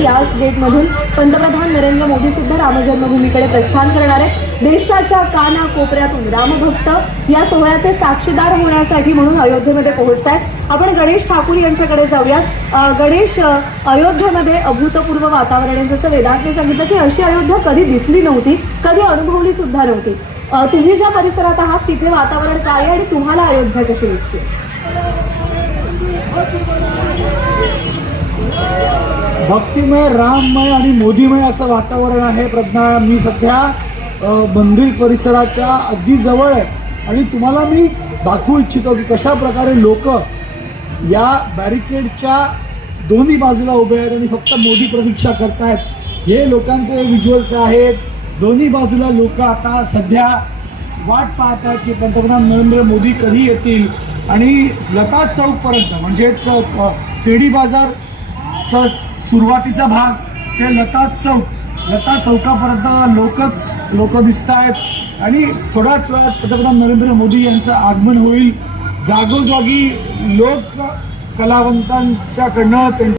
याच गेटमधून पंतप्रधान नरेंद्र मोदी सुद्धा रामजन्मभूमीकडे प्रस्थान करणार आहेत. देशाच्या काना कोपऱ्यातून रामभक्त या सोहळ्याचे साक्षीदार होण्यासाठी म्हणून अयोध्येमध्ये पोहोचत आहेत आपण गणेश ठाकूर यांच्याकडे जाऊयात. गणेश अयोध्येमध्ये अभूतपूर्व वातावरण आहे. जसं वेदांतने सांगितलं की अशी अयोध्या कधी दिसली नव्हती कधी अनुभवली सुद्धा नव्हती. तुम्ही ज्या परिसरात आहात तिथे वातावरण काय आहे आणि तुम्हाला अयोध्या कशी दिसते? भक्तिमय राममय आणि मोदीमय असं वातावरण आहे प्रज्ञा. मी सध्या मंदिर परिसराच्या अगदी जवळ आहे. आणि तुम्हाला मी दाखवू इच्छितो की कशा प्रकारे लोक या बॅरिकेडच्या दोन्ही बाजूला उभे आहेत आणि फक्त मोदी प्रतीक्षा करतायत. हे लोकांचे विज्युअल्स आहेत. दोन्ही बाजूला लोक आता सध्या वाट पाहत आहेत की पंतप्रधान नरेंद्र मोदी कधी येतील? आणि लता चौकपर्यंत म्हणजेच तेडी बाजारचा सुरुवातीचा भाग ते लता चौक लता चौकापर्यंत लोकच लोक दिसत आहेत. आणि थोड्याच वेळात पंतप्रधान नरेंद्र मोदी यांचं आगमन होईल. जागोजागी लोक कलावंतांच्याकडनं त्यां